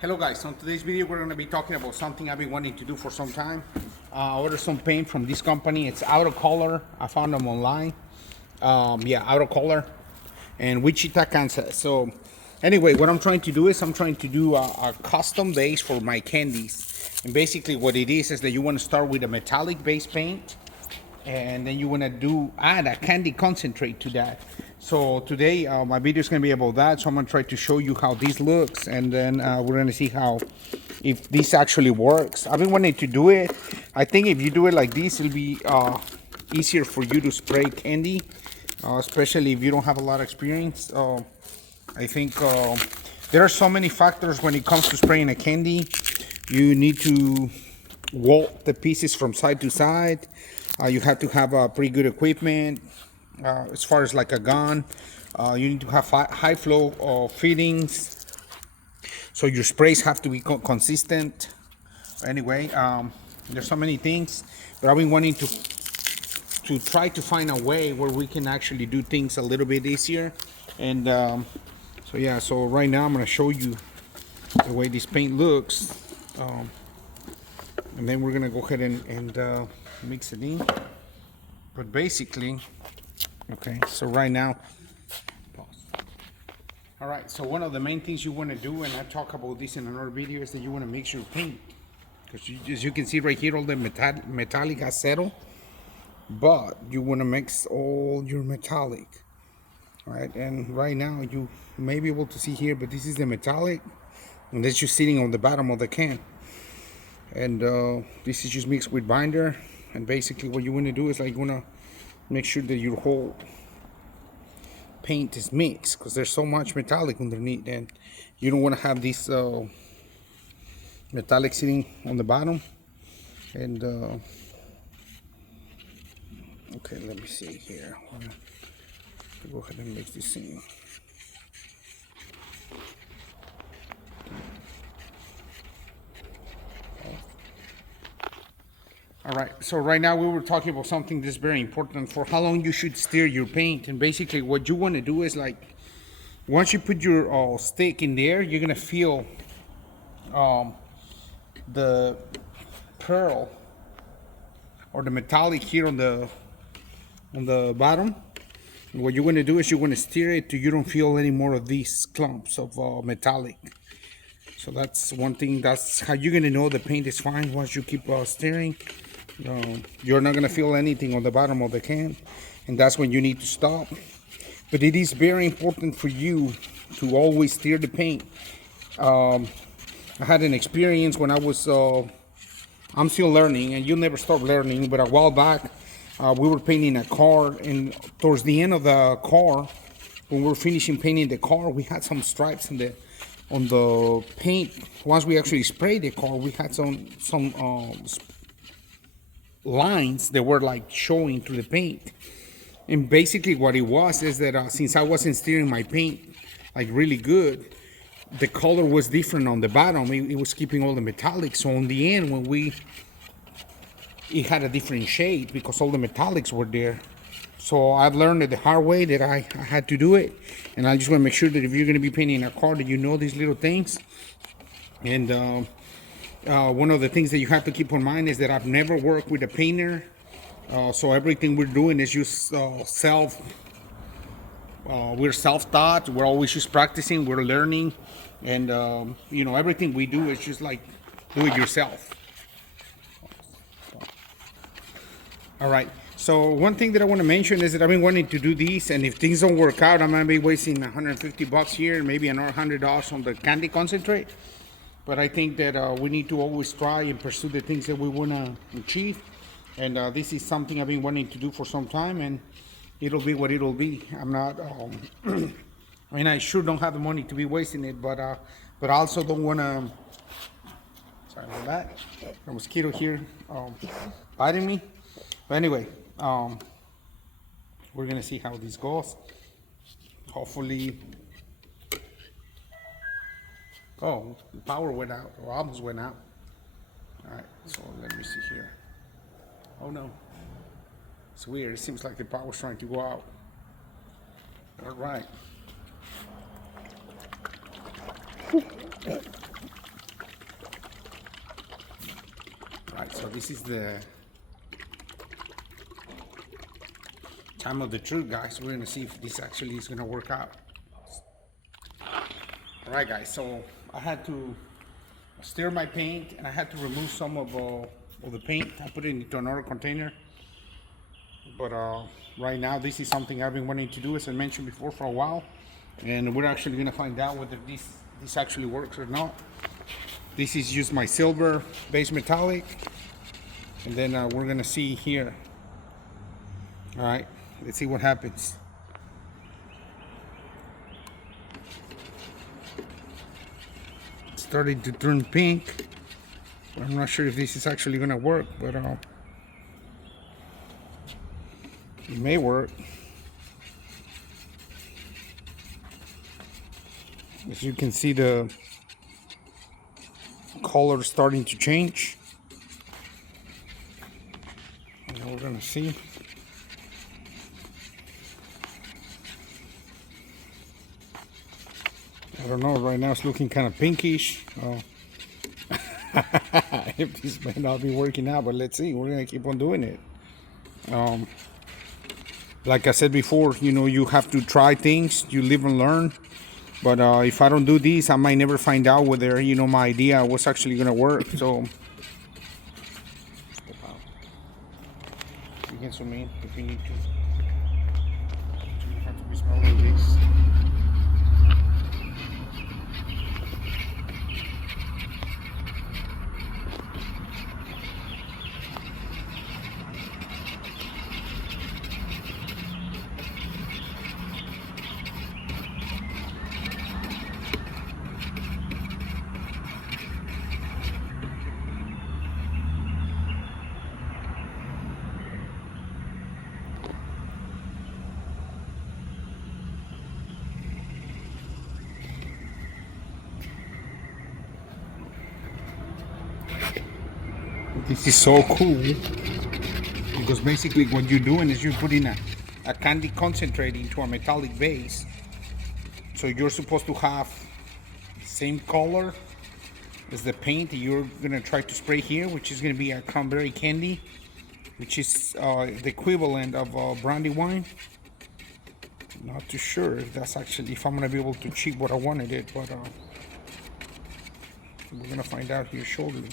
Hello guys, on today's video we're going to be talking about something I've been wanting to do for some time. I ordered some paint from this company. It's Color. I found them online. Color and Wichita, Kansas. So anyway, what I'm trying to do is I'm trying to do a custom base for my candies. And basically what it is that you want to start with a metallic base paint, and then you want to add a candy concentrate to that. So today my video is going to be about that. So I'm going to try to show you how this looks, and then we're going to see if this actually works. I've been wanting to do it. I think if you do it like this, it'll be easier for you to spray candy, especially if you don't have a lot of experience. I think there are so many factors when it comes to spraying a candy. You need to walt the pieces from side to side. You have to have pretty good equipment as far as like a gun. You need to have high flow fittings, so your sprays have to be consistent. Anyway, there's so many things, but I've been wanting to try to find a way where we can actually do things a little bit easier. And so right now I'm going to show you the way this paint looks, and then we're going to go ahead and mix it in. But basically, okay, so right now, pause. All right, so one of the main things you want to do, and I talk about this in another video, is that you want to mix your paint, because as you can see right here, all the metallic has settled, but you want to mix all your metallic. All right, and right now you may be able to see here, but this is the metallic, and that's just sitting on the bottom of the can. And this is just mixed with binder. And basically what you want to do is like you want to make sure that your whole paint is mixed, because there's so much metallic underneath, and you don't want to have this metallic sitting on the bottom. And okay, let me see here. Go ahead and mix this in. All right, so right now we were talking about something that's very important for how long you should stir your paint. And basically what you want to do is, like, once you put your stick in there, you're gonna feel the pearl or the metallic here on the bottom. And what you want to do is you want to stir it till you don't feel any more of these clumps of metallic. So that's one thing. That's how you're gonna know the paint is fine. Once you keep stirring, you're not gonna feel anything on the bottom of the can, and that's when you need to stop. But it is very important for you to always stir the paint. I had an experience when I was I'm still learning, and you'll never stop learning, but a while back we were painting a car, and towards the end of the car, when we were finishing painting the car, we had some stripes on the paint. Once we actually sprayed the car, we had some lines that were like showing through the paint. And basically what it was is that since I wasn't stirring my paint like really good, the color was different on the bottom. It was keeping all the metallics. So on the end, it had a different shade because all the metallics were there. So I've learned it the hard way that I had to do it. And I just want to make sure that if you're going to be painting a car, that you know these little things. And one of the things that you have to keep in mind is that I've never worked with a painter. So everything we're doing is just we're self-taught. We're always just practicing. We're learning. And, everything we do is just like do it yourself. All right. So one thing that I want to mention is that I've been wanting to do these, and if things don't work out, I'm going to be wasting $150 here and maybe another $100 on the candy concentrate. But I think that we need to always try and pursue the things that we want to achieve. And this is something I've been wanting to do for some time, and it'll be what it'll be. I'm not, I mean, I sure don't have the money to be wasting it, but I also don't want to, sorry about that, a mosquito here biting me. But anyway, we're gonna see how this goes. Hopefully, oh, the power went out, or almost went out. All right, so let me see here. Oh no, it's weird. It seems like the power's trying to go out. All right. this is the time of the truth, guys. We're gonna see if this actually is gonna work out. All right, guys, so I had to stir my paint and I had to remove some of the paint. I put it into another container. But right now, this is something I've been wanting to do, as I mentioned before, for a while. And we're actually gonna find out whether this actually works or not. This is just my silver base metallic. And then we're gonna see here. All right, let's see what happens. It's starting to turn pink. I'm not sure if this is actually gonna work, but it may work. As you can see, the color starting to change. And we're gonna see. I don't know, right now it's looking kind of pinkish. Oh. If this may not be working out, but let's see. We're gonna keep on doing it. Like I said before, you know, you have to try things, you live and learn. But if I don't do this, I might never find out whether, you know, my idea was actually gonna work. So you can zoom in if you need to. You have to be smelling this. This is so cool because basically what you're doing is you're putting a candy concentrate into a metallic base. So you're supposed to have the same color as the paint that you're gonna try to spray here, which is gonna be a cranberry candy, which is the equivalent of brandy wine. Not too sure if that's actually, if I'm gonna be able to achieve what I wanted it, but we're gonna find out here shortly.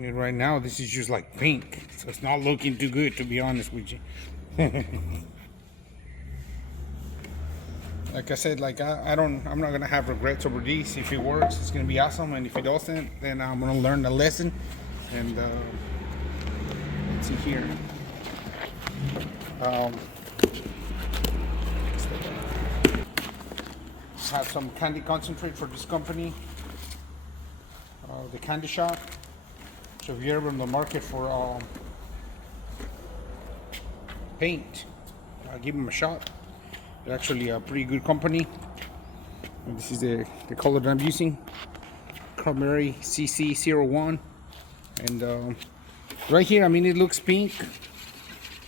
And right now, this is just like pink, so it's not looking too good, to be honest with you. Like I said, like I'm not gonna have regrets over this. If it works, it's gonna be awesome, and if it doesn't, then I'm gonna learn the lesson. And let's see here. Have some candy concentrate for this company, the Candy Shop. So if you're ever in the market for paint, give them a shot. They're actually a pretty good company. And this is the color that I'm using, Cranberry CC01. And right here, I mean, it looks pink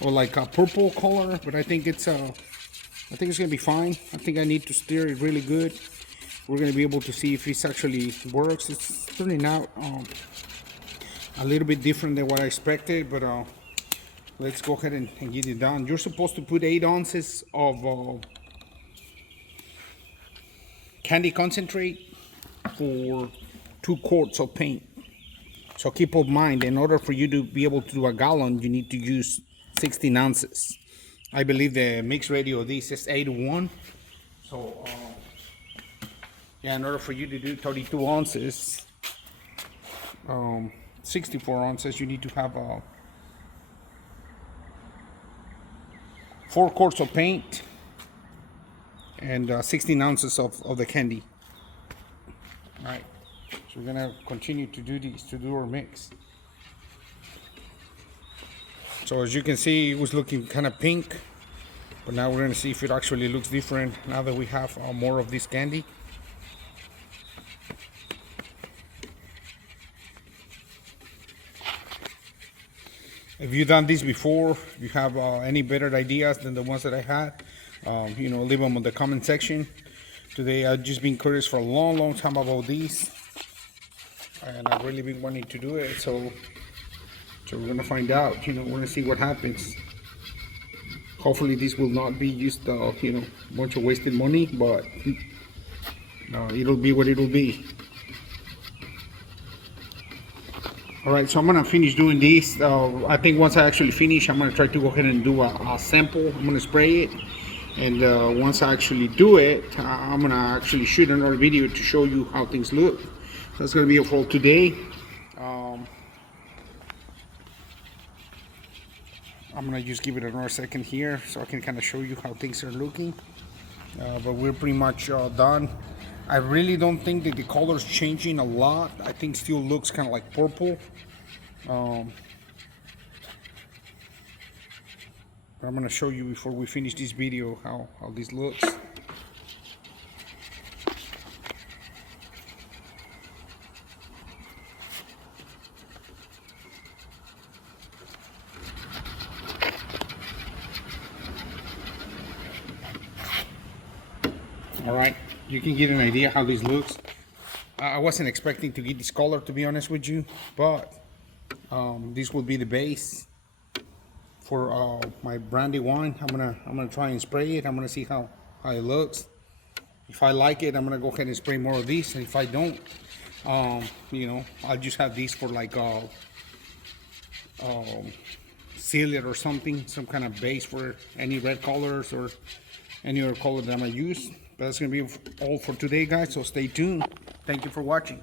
or like a purple color, but I think it's gonna be fine. I think I need to stir it really good. We're gonna be able to see if this actually works. It's turning out a little bit different than what I expected, but let's go ahead and get it done. You're supposed to put 8 ounces of candy concentrate for 2 quarts of paint. So keep in mind, in order for you to be able to do a gallon, you need to use 16 ounces. I believe the mix ratio of this is 8:1. So yeah, in order for you to do 32 ounces, 64 ounces, you need to have 4 quarts of paint and 16 ounces of the candy. All right, so we're gonna continue to do these, to do our mix. So as you can see, it was looking kind of pink, but now we're gonna see if it actually looks different now that we have more of this candy. If you've done this before, if you have any better ideas than the ones that I had, Leave them on the comment section. Today I've just been curious for a long time about these, and I've really been wanting to do it. So we're gonna find out. We're gonna see what happens. Hopefully this will not be used, a bunch of wasted money, but it'll be what it'll be. All right, so I'm gonna finish doing this. I think once I actually finish, I'm gonna try to go ahead and do a sample. I'm gonna spray it, and once I actually do it, I'm gonna actually shoot another video to show you how things look. That's gonna be it for today. I'm gonna just give it another second here so I can kind of show you how things are looking. But we're pretty much done. I really don't think that the color's changing a lot. I think still looks kind of like purple. But I'm gonna show you before we finish this video how this looks. All right, you can get an idea how this looks. I wasn't expecting to get this color, to be honest with you, but this will be the base for my brandy wine. I'm gonna try and spray it. I'm gonna see how it looks. If I like it, I'm gonna go ahead and spray more of these. And if I don't, I'll just have these for like seal it or something, some kind of base for any red colors or any other color that I'm gonna use. But that's gonna be all for today, guys. So stay tuned. Thank you for watching.